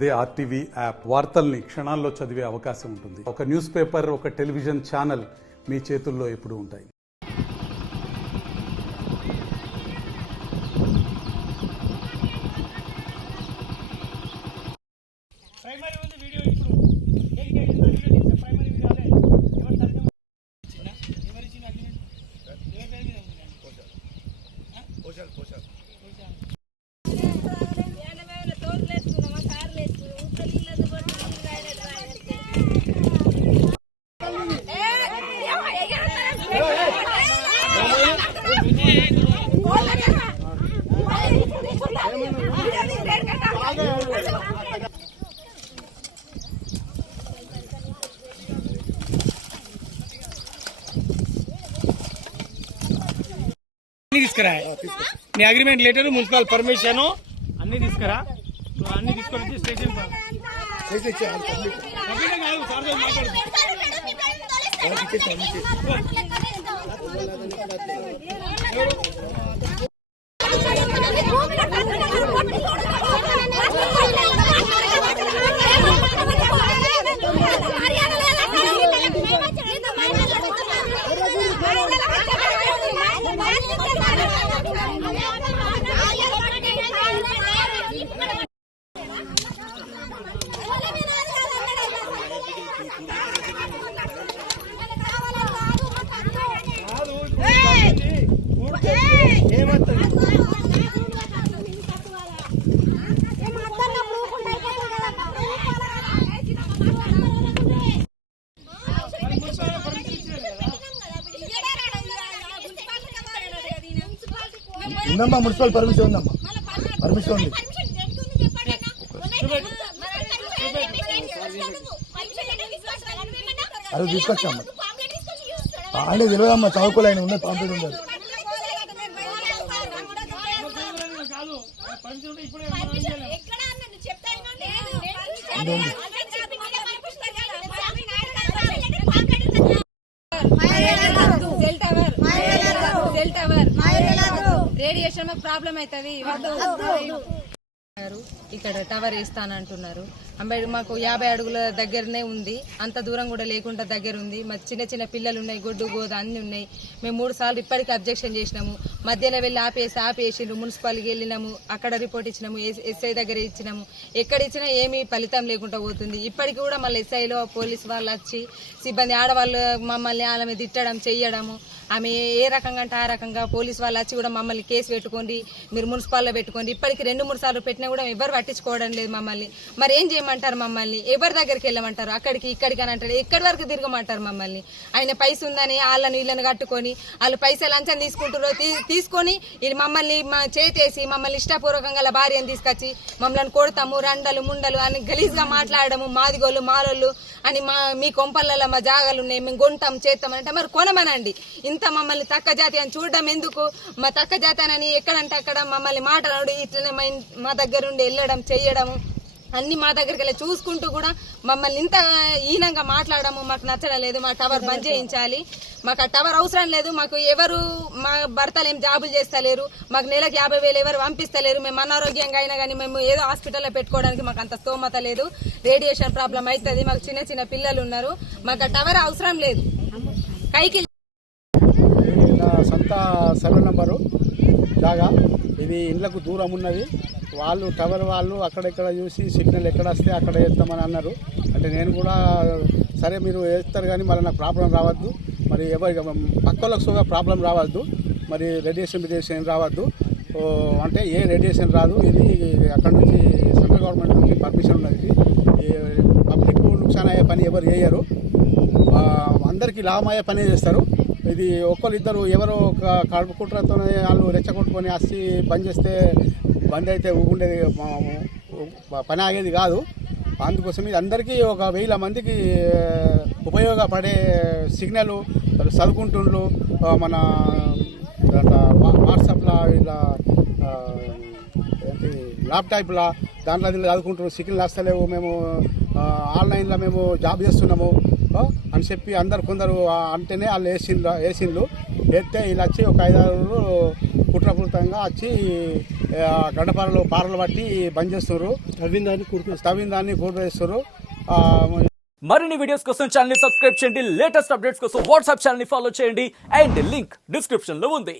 అదే RTV app వార్తల్ని క్షణాల్లో చదివే అవకాశం ఉంటుంది. ఒక న్యూస్ పేపర్, ఒక టెలివిజన్ ఛానల్ మీ చేతుల్లో ఎప్పుడూ ఉంటాయి. తీసుకురా నీ అగ్రిమెంట్ లెటర్, మున్సిపల్ పర్మిషన్ అన్ని తీసుకురా. అన్ని తీసుకొని వచ్చి స్టేషన్ ఉందమ్మా, మున్సిపల్ పర్మిషన్ ఉందమ్మా, పర్మిషన్ ఉంది. అది తీసుకొచ్చామ్మా, అంటే తెలియదమ్మా, చదువుకోలేని ఉన్నది పాంప్లెట్ ఉండదు. రేడియేషన్ ప్రాబ్లం అవుతుంది. ఇక్కడ టవర్ వేస్తానంటున్నారు. మాకు 50 అడుగుల దగ్గరనే ఉంది, అంత దూరం కూడా లేకుండా దగ్గర ఉంది. మా చిన్న చిన్న పిల్లలు ఉన్నాయి, గొడ్డు గోద అన్ని ఉన్నాయి. మేము 3 సార్లు ఇప్పటికీ అబ్జెక్షన్ చేసినాము. మధ్యలో వెళ్ళి ఆపేసిండ్రు. మున్సిపాలిటీకి వెళ్ళినాము, అక్కడ రిపోర్ట్ ఇచ్చినాము, ఎస్ఐ దగ్గర ఇచ్చినాము. ఎక్కడ ఇచ్చినా ఏమీ ఫలితం లేకుండా పోతుంది. ఇప్పటికి కూడా మళ్ళీ ఎస్ఐలో పోలీసు వాళ్ళు వచ్చి సిబ్బంది ఆడవాళ్ళు మమ్మల్ని వాళ్ళ మీద తిట్టడం చెయ్యడము. ఆమె ఏ రకంగా అంటే ఆ రకంగా పోలీసు వాళ్ళు వచ్చి కూడా మమ్మల్ని కేసు పెట్టుకోండి, మీరు మున్సిపాల్లో పెట్టుకోండి. ఇప్పటికి 2-3 సార్లు పెట్టినా కూడా ఎవరు పట్టించుకోవడం లేదు మమ్మల్ని. మరి ఏం చేయమంటారు మమ్మల్ని? ఎవరి దగ్గరికి వెళ్ళమంటారు? అక్కడికి ఇక్కడికి అని అంటారు. ఎక్కడి వరకు తిరగమంటారు మమ్మల్ని? ఆయన పైస ఉందని వాళ్ళని వీళ్ళని కట్టుకొని వాళ్ళు పైసలు లంచం తీసుకుంటారో తీసుకొని ఇది మమ్మల్ని చేతేసి మమ్మల్ని ఇష్టపూర్వకంగా భార్యను తీసుకొచ్చి మమ్మల్ని కొడతాము, రండలు ముండలు అని గలీజ్గా మాట్లాడము. మాదిగోళ్ళు మాలోళ్ళు అని మీ కొంపలలో మా జాగాలు ఉన్నాయి, మేము కొంటాం చేస్తాం అంటే మరి కొనమనండి. ఇంత మమ్మల్ని తక్కువ జాతి అని చూడడం ఎందుకు? మా తక్కువ జాతి అని ఎక్కడంటే అక్కడ మమ్మల్ని మాట్లాడు, ఇట్లనే మా దగ్గర ఉండి వెళ్ళడం చెయ్యడము అన్ని మా దగ్గరికి వెళ్ళి చూసుకుంటూ కూడా మమ్మల్ని ఇంత హీనంగా మాట్లాడము మాకు నచ్చడం లేదు. మా టవర్ బంద్ చేయించాలి. మాకు ఆ టవర్ అవసరం లేదు. మాకు ఎవరు మా భర్తలు ఏం జాబులు చేస్తలేరు. మాకు నెలకు 50,000 ఎవరు పంపిస్తలేరు. మేము అనారోగ్యంగా అయినా కానీ మేము ఏదో హాస్పిటల్లో పెట్టుకోవడానికి మాకు అంత స్తోమత లేదు. రేడియేషన్ ప్రాబ్లం అవుతుంది. మాకు చిన్న చిన్న పిల్లలు ఉన్నారు. మాకు ఆ టవర్ అవసరం లేదు. కైకి సొంత సర్వే నంబరు జాగా, ఇది ఇండ్లకు దూరం ఉన్నది. వాళ్ళు టవర్ వాళ్ళు అక్కడెక్కడ చూసి సిగ్నల్ ఎక్కడ వస్తే అక్కడ వేస్తామని అన్నారు. అంటే నేను కూడా సరే మీరు వేస్తారు కానీ మరి నాకు ప్రాబ్లం రావద్దు, మరి ఎవరి పక్కలకు సుగా ప్రాబ్లం రావద్దు, మరి రేడియేషన్ ఏం రావద్దు అంటే ఏ రేడియేషన్ రాదు. ఇది అక్కడ నుంచి సెంట్రల్ గవర్నమెంట్ నుంచి పర్మిషన్ ఉన్నది. పబ్లిక్ నుక్సాన్ అయ్యే పని ఎవరు చేయరు, అందరికీ లాభం అయ్యే పని చేస్తారు. ఇది ఒక్కరిద్దరు ఎవరో ఒక కడుపుకుంటతో వాళ్ళు రెచ్చగొట్టుకొని వచ్చి బంద్ చేస్తే బంద్ అయితే ఊకుండేది, పని ఆగేది కాదు. అందుకోసం ఇది అందరికీ 1,000 మందికి ఉపయోగపడే సిగ్నల్ చదువుకుంటుండ్రు. మన వాట్సాప్లో ఇలా ల్యాప్టాప్లా దాంట్లో చదువుకుంటున్నారు. సిగ్నల్ వస్తలేవు, మేము ఆన్లైన్లో మేము జాబ్ చేస్తున్నాము అని చెప్పి కొందరు అంటేనే వాళ్ళు వేసిండ్రు. వేస్తే వీళ్ళు వచ్చి ఒక 5-6 కుట్రపూరితంగా వచ్చి గడ్డపారలు పారలు బట్టి బంద్ చేస్తున్నారు, తవ్విన దాన్ని కూర్పేస్తున్నారు. మరిన్ని వీడియోస్ కోసం ఛానల్ ని సబ్స్క్రైబ్ చేయండి. లేటెస్ట్ అప్డేట్స్ కోసం వాట్సాప్ ఛానల్ ని ఫాలో చేయండి. అండ్ లింక్ డిస్క్రిప్షన్ లో ఉంది.